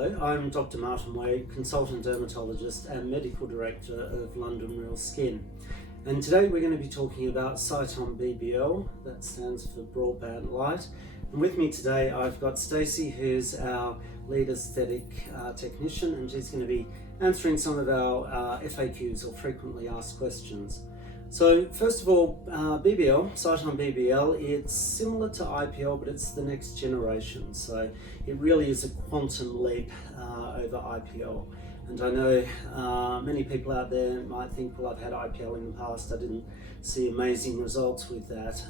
Hello, I'm Dr. Martin Wade, Consultant Dermatologist and Medical Director of London Real Skin. And today we're going to be talking about Sciton BBL, that stands for Broadband Light. And with me today I've got Stacey, who's our lead aesthetic technician, and she's going to be answering some of our FAQs, or frequently asked questions. So first of all, BBL, Sciton BBL, it's similar to IPL, but it's the next generation. So it really is a quantum leap over IPL. And I know many people out there might think, well, I've had IPL in the past, I didn't see amazing results with that.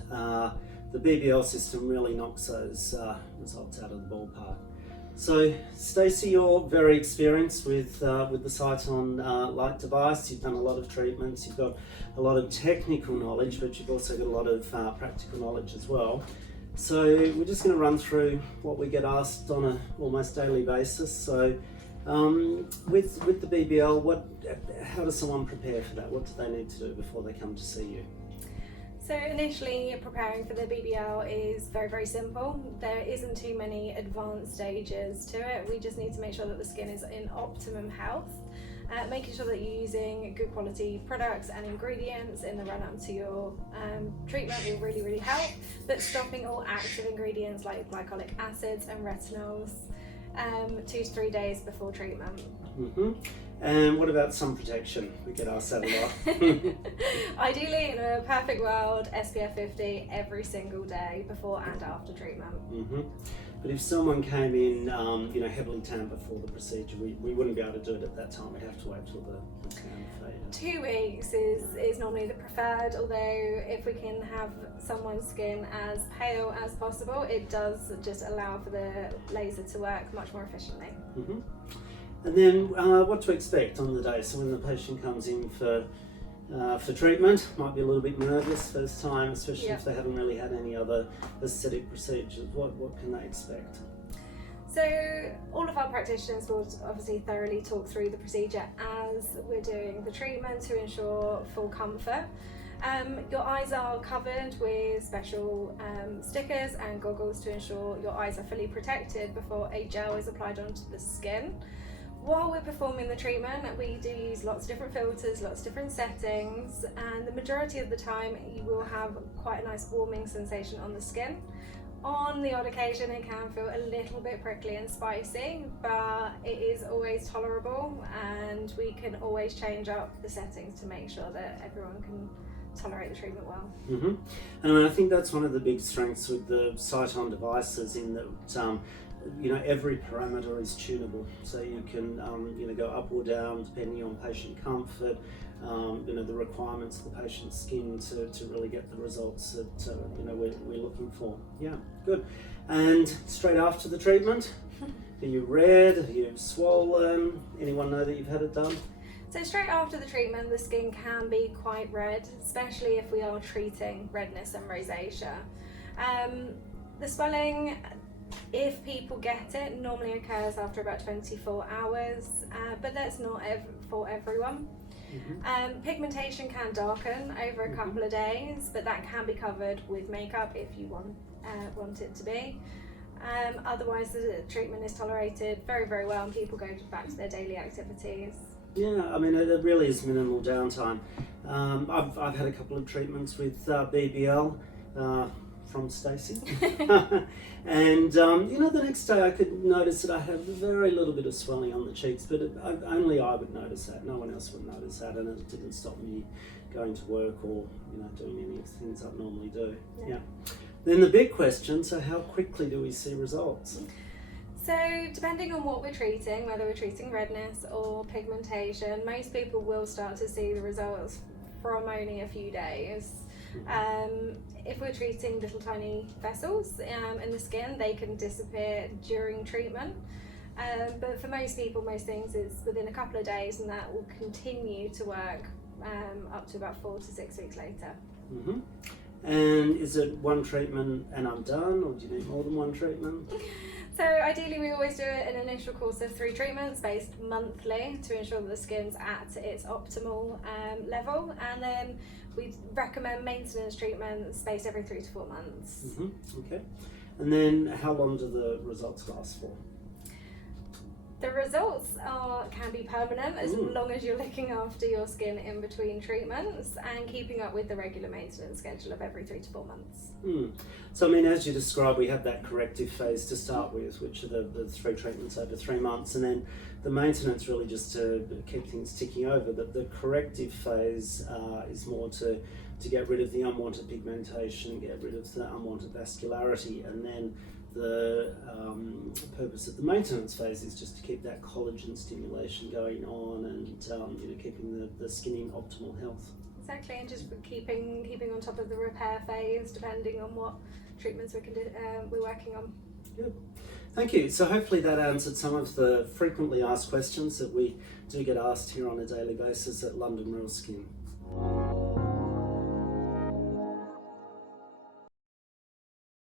The BBL system really knocks those results out of the ballpark. So, Stacey, you're very experienced with the Sciton light device. You've done a lot of treatments, you've got a lot of technical knowledge, but you've also got a lot of practical knowledge as well. So we're just going to run through what we get asked on an almost daily basis. So with the BBL, how does someone prepare for that? What do they need to do before they come to see you? So initially, preparing for the BBL is very, very simple. There isn't too many advanced stages to it. We just need to make sure that the skin is in optimum health, making sure that you're using good quality products and ingredients in the run-up to your treatment will really, really help, but stopping all active ingredients like glycolic acids and retinols 2 to 3 days before treatment. Mm-hmm. And what about sun protection? We get asked that a lot. Ideally, in a perfect world, SPF 50 every single day before and after treatment. Mm-hmm. But if someone came in, heavily tanned before the procedure, we wouldn't be able to do it at that time. We'd have to wait till the tan faded. 2 weeks is normally the preferred, although if we can have someone's skin as pale as possible, it does just allow for the laser to work much more efficiently. Mm-hmm. And then what to expect on the day. So when the patient comes in for treatment, might be a little bit nervous first time, especially if they haven't really had any other aesthetic procedures. What can they expect? So all of our practitioners will obviously thoroughly talk through the procedure as we're doing the treatment to ensure full comfort. Your eyes are covered with special stickers and goggles to ensure your eyes are fully protected before a gel is applied onto the skin. While we're performing the treatment, we do use lots of different filters, lots of different settings, and the majority of the time you will have quite a nice warming sensation on the skin. On the odd occasion it can feel a little bit prickly and spicy, but it is always tolerable, and we can always change up the settings to make sure that everyone can tolerate the treatment well. Mm-hmm. And I think that's one of the big strengths with the Sciton devices, in that every parameter is tunable, so you can go up or down depending on patient comfort, the requirements of the patient's skin to really get the results that we're looking for. Yeah, good. And straight after the treatment, are you red? Are you swollen? Anyone know that you've had it done? So straight after the treatment, the skin can be quite red, especially if we are treating redness and rosacea. The swelling, if people get it, normally occurs after about 24 hours, but that's not for everyone. Mm-hmm. Pigmentation can darken over a couple of days, but that can be covered with makeup if you want it to be. Otherwise, the treatment is tolerated very, very well, and people go back to their daily activities. Yeah, I mean, it really is minimal downtime. I've had a couple of treatments with BBL from Stacey, and the next day I could notice that I had very little bit of swelling on the cheeks, but only I would notice that. No one else would notice that, and it didn't stop me going to work or doing any of the things I'd normally do. Yeah. Then the big question: so how quickly do we see results? So depending on what we're treating, whether we're treating redness or pigmentation, most people will start to see the results from only a few days. If we're treating little tiny vessels in the skin, they can disappear during treatment. But for most people, most things is within a couple of days, and that will continue to work up to about 4 to 6 weeks later. Mm-hmm. And is it one treatment and I'm done, or do you need more than one treatment? So ideally we always do an initial course of 3 treatments spaced monthly to ensure that the skin's at its optimal level, and then we recommend maintenance treatments spaced every 3 to 4 months. Mm-hmm. Okay. And then how long do the results last for? The results can be permanent as Mm. long as you're looking after your skin in between treatments and keeping up with the regular maintenance schedule of every 3 to 4 months. So I mean, as you described, we have that corrective phase to start with, which are the 3 treatments over 3 months, and then the maintenance really just to keep things ticking over. But the corrective phase is more to get rid of the unwanted pigmentation, get rid of the unwanted vascularity, and then the purpose of the maintenance phase is just to keep that collagen stimulation going on and keeping the skin in optimal health. Exactly, and just keeping on top of the repair phase, depending on what treatments we're working on. Good. Thank you. So hopefully that answered some of the frequently asked questions that we do get asked here on a daily basis at London Real Skin.